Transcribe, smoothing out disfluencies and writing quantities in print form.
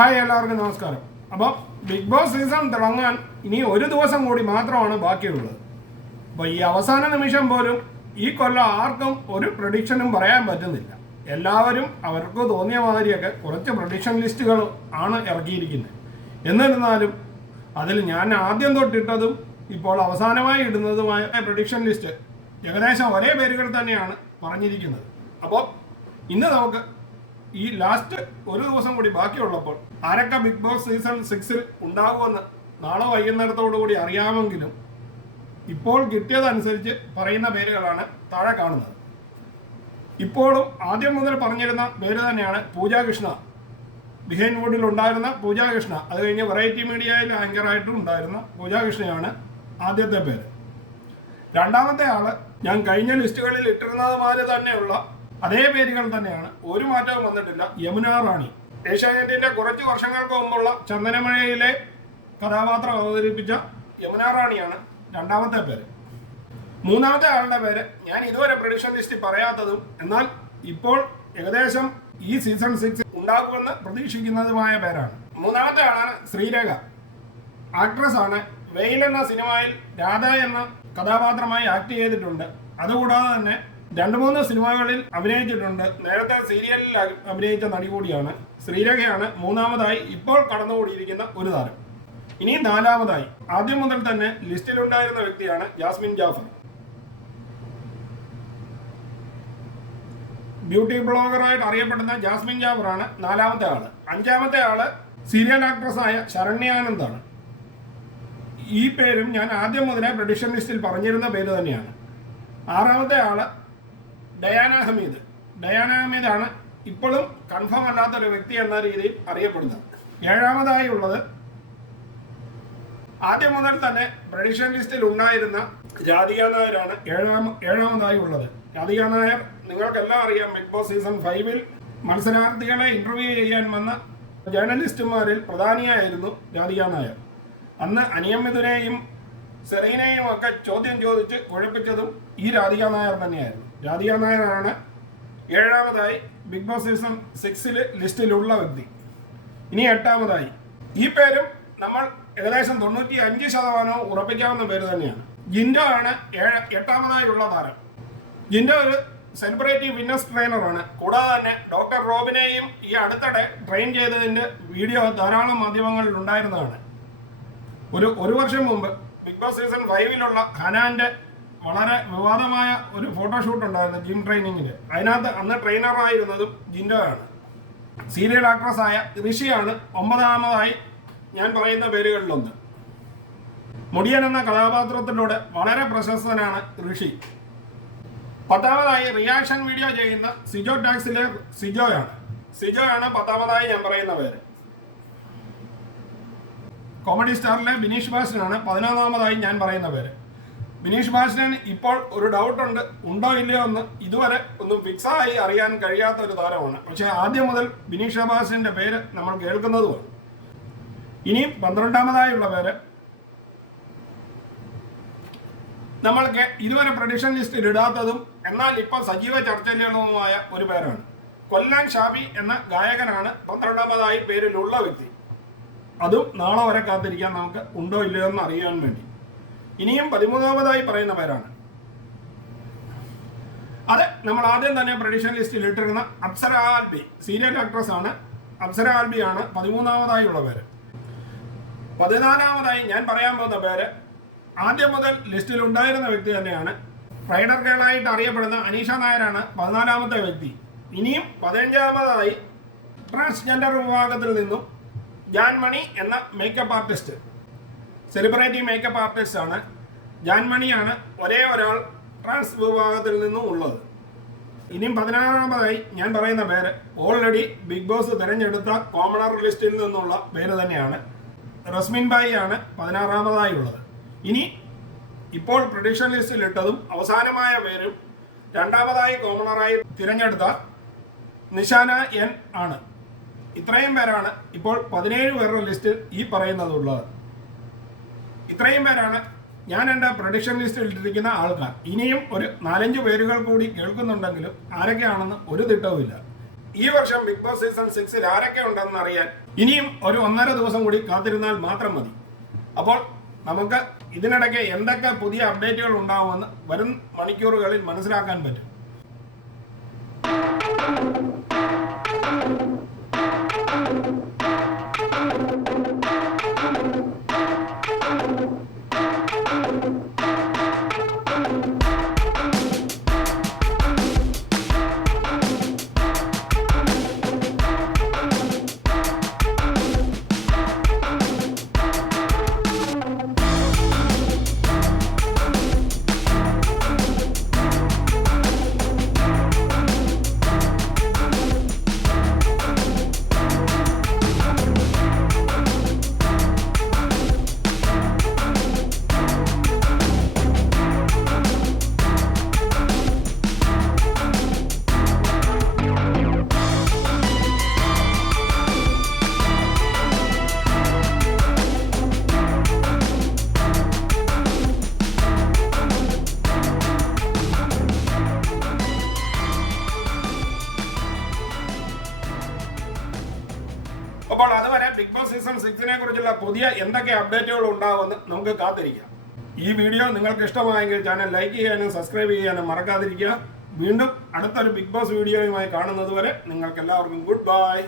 Hi, എല്ലാവർക്കും നമസ്കാരം. അപ്പോൾ ബിഗ് ബോസ് സീസൺ തുടങ്ങാൻ ഇനി ഒരു ദിവസം കൂടി മാത്രമാണ് ബാക്കിയുള്ളത്. അപ്പോൾ ഈ അവസാന നിമിഷം പോലും ഈ കൊല്ലം ആർക്കും ഒരു പ്രഡിക്ഷനും പറയാൻ പറ്റുന്നില്ല. എല്ലാവരും അവർക്ക് തോന്നിയ മാതിരിയൊക്കെ കുറച്ച് പ്രഡിക്ഷൻ ലിസ്റ്റുകൾ ആണ് ഇറക്കിയിരിക്കുന്നത്. എന്നിരുന്നാലും അതിൽ ഞാൻ ആദ്യം തൊട്ടിട്ടതും ഇപ്പോൾ അവസാനമായി ഇടുന്നതുമായ പ്രഡിക്ഷൻ ലിസ്റ്റ് ഏകദേശം ഒരേ പേരുകൾ തന്നെയാണ് പറഞ്ഞിരിക്കുന്നത്. അപ്പോൾ ഇന്ന് നമുക്ക് ഈ ലാസ്റ്റ് ഒരു ദിവസം കൂടി ബാക്കിയുള്ളപ്പോൾ ആരൊക്കെ ബിഗ് ബോസ് സീസൺ 6 ഉണ്ടാകുമെന്ന് നാളെ വൈകുന്നേരത്തോടുകൂടി അറിയാമെങ്കിലും ഇപ്പോൾ കിട്ടിയതനുസരിച്ച് പറയുന്ന പേരുകളാണ് താഴെ കാണുന്നത്. ഇപ്പോഴും ആദ്യം മുതൽ പറഞ്ഞിരുന്ന പേര് തന്നെയാണ് പൂജാ കൃഷ്ണ. ബിഹൈൻഡ് വുഡിൽ ഉണ്ടായിരുന്ന പൂജാ കൃഷ്ണ, അത് കഴിഞ്ഞ് വെറൈറ്റി മീഡിയയിൽ ആങ്കറായിട്ടും ഉണ്ടായിരുന്ന പൂജാ കൃഷ്ണയാണ് ആദ്യത്തെ പേര്. രണ്ടാമത്തെ ആള് ഞാൻ കഴിഞ്ഞ ലിസ്റ്റുകളിൽ ഇട്ടിരുന്നത് മാതിരി തന്നെയുള്ള അതേ പേരുകൾ തന്നെയാണ്, ഒരു മാറ്റവും വന്നിട്ടില്ല, യമുന റാണി. ഏഷ്യാനെറ്റിന്റെ കുറച്ച് വർഷങ്ങൾക്ക് മുമ്പുള്ള ചന്ദനമഴയിലെ കഥാപാത്രം അവതരിപ്പിച്ച യമുന റാണിയാണ് രണ്ടാമത്തെ പേര്. മൂന്നാമത്തെ ആളുടെ പേര് ഞാൻ ഇതുവരെ പ്രഡിക്ഷൻ ലിസ്റ്റിൽ പറയാത്തതും എന്നാൽ ഇപ്പോൾ ഏകദേശം ഈ സീസൺ 6 ഉണ്ടാകുമെന്ന് പ്രതീക്ഷിക്കുന്നതുമായ പേരാണ്. മൂന്നാമത്തെ ആളാണ് ശ്രീരേഖ. ആക്ട്രസ് ആണ്. വെയിൽ എന്ന സിനിമയിൽ രാധ എന്ന കഥാപാത്രമായി ആക്ട് ചെയ്തിട്ടുണ്ട്. അതുകൂടാതെ തന്നെ 2-3 സിനിമകളിൽ അഭിനയിച്ചിട്ടുണ്ട്. നേരത്തെ സീരിയലിൽ അഭിനയിച്ച നടി കൂടിയാണ്. ശ്രീരേഖയാണ് മൂന്നാമതായി ഇപ്പോൾ കടന്നുകൂടിയിരിക്കുന്ന ഒരു താരം. ഇനി നാലാമതായി ആദ്യം മുതൽ തന്നെ ലിസ്റ്റിലുണ്ടായിരുന്ന വ്യക്തിയാണ് ജാസ്മിൻ ജാഫർ. ബ്യൂട്ടി ബ്ലോഗറായിട്ട് അറിയപ്പെടുന്ന ജാസ്മിൻ ജാഫറാണ് നാലാമത്തെ ആള്. അഞ്ചാമത്തെ ആള് സീരിയൽ ആക്ട്രസായ ശരണ്യാനന്ദാണ്. ഈ പേരും ഞാൻ ആദ്യം മുതലേ പ്രഡിക്ഷൻ ലിസ്റ്റിൽ പറഞ്ഞിരുന്ന പേര് തന്നെയാണ്. ആറാമത്തെ ആള് ഡയാന ഹമീദ്. ഡയാന ഹമീദാണ് ഇപ്പോഴും കൺഫേം അല്ലാത്തൊരു വ്യക്തി എന്ന രീതിയിൽ അറിയപ്പെടുന്നത്. ഏഴാമതായി ഉള്ളത് ആദ്യം മുതൽ തന്നെ പ്രഡിക്ഷൻ ലിസ്റ്റിൽ ഉണ്ടായിരുന്ന രാധിക നായരാണ് ഏഴാമതായി ഉള്ളത്. രാധിക നായർ നിങ്ങൾക്കെല്ലാം അറിയാം, ബിഗ് ബോസ് സീസൺ 5 മത്സരാർത്ഥികളെ ഇന്റർവ്യൂ ചെയ്യാൻ വന്ന ജേർണലിസ്റ്റുമാരിൽ പ്രധാനിയായിരുന്നു രാധിക നായർ. അന്ന് അനിയം മിഥുനെയും സെറീനയും ഒക്കെ ചോദ്യം ചോദിച്ച് കുഴപ്പിച്ചതും ഈ രാധിക നായർ തന്നെയായിരുന്നു. രാധിക നായരാണ് ഏഴാമതായി ബിഗ് ബോസ് സീസൺ 6 ലിസ്റ്റിലുള്ള വ്യക്തി. ഇനി എട്ടാമതായി, ഈ പേരും നമ്മൾ ഏകദേശം 95% ഉറപ്പിക്കാവുന്ന പേര് തന്നെയാണ്. ജിൻഡോ ആണ് എട്ടാമതായുള്ള താരം. ജിൻഡോ ഒരു സെലിബ്രിറ്റി ഫിറ്റ്നസ് ട്രെയിനറാണ്. കൂടാതെ തന്നെ ഡോക്ടർ റോബിനെയും ഈ അടുത്തിടെ ട്രെയിൻ ചെയ്തതിന്റെ വീഡിയോ ധാരാളം മാധ്യമങ്ങളിൽ ഉണ്ടായിരുന്നതാണ്. ഒരു വർഷം മുമ്പ് ബിഗ് ബോസ് സീസൺ 5 ഹനാന്റെ വളരെ വിവാദമായ ഒരു ഫോട്ടോഷൂട്ട് ഉണ്ടായിരുന്നു ജിം ട്രെയിനിങ്ങില്. അതിനകത്ത് അന്ന് ട്രെയിനറായിരുന്നതും ജിൻഡോ ആണ്. സീരിയൽ ആക്ട്രസായ ഋഷിയാണ് 9ാമതായി ഞാൻ പറയുന്ന പേരുകളിലൊന്ന്. മുടിയൻ എന്ന കഥാപാത്രത്തിലൂടെ വളരെ പ്രശസ്തനാണ് ഋഷി. 10ാമതായി റിയാക്ഷൻ വീഡിയോ ചെയ്യുന്ന സിജോ ടാക്സിലെ സിജോയാണ്. സിജോയാണ് 10ാമതായി ഞാൻ പറയുന്ന പേര്. കോമഡി സ്റ്റാറിലെ ബിനീഷ് ബാസ്റ്റനാണ് 11ാമതായി ഞാൻ പറയുന്ന പേര്. ബിനീഷ് ബാസ്റ്റൻ ഇപ്പോൾ ഒരു ഡൗട്ടുണ്ട്, ഉണ്ടോ ഇല്ലയോ എന്ന് ഇതുവരെ ഒന്നും ഫിക്സായി അറിയാൻ കഴിയാത്ത ഒരു താരമാണ്. പക്ഷെ ആദ്യം മുതൽ ബിനീഷ് ബാസ്റ്റന്റെ പേര് നമ്മൾ കേൾക്കുന്നതുമാണ്. ഇനിയും 12ാമതായുള്ള പേര് നമ്മൾക്ക് ഇതുവരെ പ്രഡിക്ഷൻ ലിസ്റ്റിൽ ഇടാത്തതും എന്നാൽ ഇപ്പോൾ സജീവ ചർച്ചയിലുള്ളതുമായ ഒരു പേരാണ്. കൊല്ലം ഷാബി എന്ന ഗായകനാണ് 12ാമതായി പേരിലുള്ള വ്യക്തി. അതും നാളെ വരെ കാത്തിരിക്കാൻ നമുക്ക് ഉണ്ടോ ഇല്ലയോ എന്ന് അറിയാൻ വേണ്ടി. ഇനിയും 13ാമതായി പറയുന്ന പേരാണ്, അത് നമ്മൾ ആദ്യം തന്നെ പ്രഡിക്ഷൻ ലിസ്റ്റിൽ ഇട്ടിരുന്ന അപ്സര ആൽബി. സീരിയൽ ആക്ട്രസ് ആണ്. അപ്സര ആൽബിയാണ് 13ാമതായുള്ള പേര്. 14ാമതായി ഞാൻ പറയാൻ പോകുന്ന പേര് ആദ്യം മുതൽ ലിസ്റ്റിൽ ഉണ്ടായിരുന്ന വ്യക്തി തന്നെയാണ്. റൈഡർ ഗേളായിട്ട് അറിയപ്പെടുന്ന അനീഷ നായരാണ് 14ാമത്തെ വ്യക്തി. ഇനിയും 15ാമതായി ട്രാൻസ്ജെൻഡർ വിഭാഗത്തിൽ നിന്നും ജാൻമണി എന്ന makeup artist, celebrity makeup artist ആണ്. ജാൻമണിയാണ് ഒരേ ഒരാൾ ട്രാൻസ് വിഭാഗത്തിൽ നിന്നും ഉള്ളത്. ഇനിയും 16ാമതായി ഞാൻ പറയുന്ന പേര് ഓൾറെഡി ബിഗ് ബോസ് തിരഞ്ഞെടുത്ത കോമണർ ലിസ്റ്റിൽ നിന്നുള്ള പേര് തന്നെയാണ്. റസ്മിൻ ബായി ആണ് 16ാമതായി ഉള്ളത്. ഇനി ഇപ്പോൾ പ്രഡിക്ഷൻ ലിസ്റ്റിൽ ഇട്ടതും അവസാനമായ പേരും രണ്ടാമതായി കോമണറായി തിരഞ്ഞെടുത്ത നിഷാന എൻ ആണ്. ഇത്രയും പേരാണ് ഇപ്പോൾ 17 പേരുടെ ലിസ്റ്റിൽ ഈ പറയുന്നതുള്ളത്. ഇത്രയും പേരാണ് ഞാൻ എൻ്റെ പ്രഡിക്ഷൻ ലിസ്റ്റിൽ ഇട്ടിരിക്കുന്ന ആൾക്കാർ. ഇനിയും ഒരു 4-5 പേരുകൾ കൂടി കേൾക്കുന്നുണ്ടെങ്കിലും ആരൊക്കെയാണെന്ന് ഒരു തിട്ടവുമില്ല. ഈ വർഷം ബിഗ് ബോസ് സീസൺ 6 ആരൊക്കെ ഉണ്ടെന്ന് അറിയാൻ ഇനിയും ഒരു 1.5 ദിവസം കൂടി കാത്തിരുന്നാൽ മാത്രം മതി. അപ്പോൾ നമുക്ക് ഇതിനിടയ്ക്ക് എന്തൊക്കെ പുതിയ അപ്ഡേറ്റുകൾ ഉണ്ടാവുമെന്ന് വരും മണിക്കൂറുകളിൽ മനസ്സിലാക്കാൻ പറ്റും. അപ്പോൾ അതുവരെ ബിഗ് ബോസ് സീസൺ 6നെ കുറിച്ചുള്ള പുതിയ എന്തൊക്കെ അപ്ഡേറ്റുകൾ ഉണ്ടാവുമെന്ന് നമുക്ക് കാത്തിരിക്കാം. ഈ വീഡിയോ നിങ്ങൾക്ക് ഇഷ്ടമായെങ്കിൽ ചാനൽ ലൈക്ക് ചെയ്യാനും സബ്സ്ക്രൈബ് ചെയ്യാനും മറക്കാതിരിക്കുക. വീണ്ടും അടുത്തൊരു ബിഗ് ബോസ് വീഡിയോയുമായി കാണുന്നത് വരെ നിങ്ങൾക്ക് എല്ലാവർക്കും ഗുഡ് ബൈ.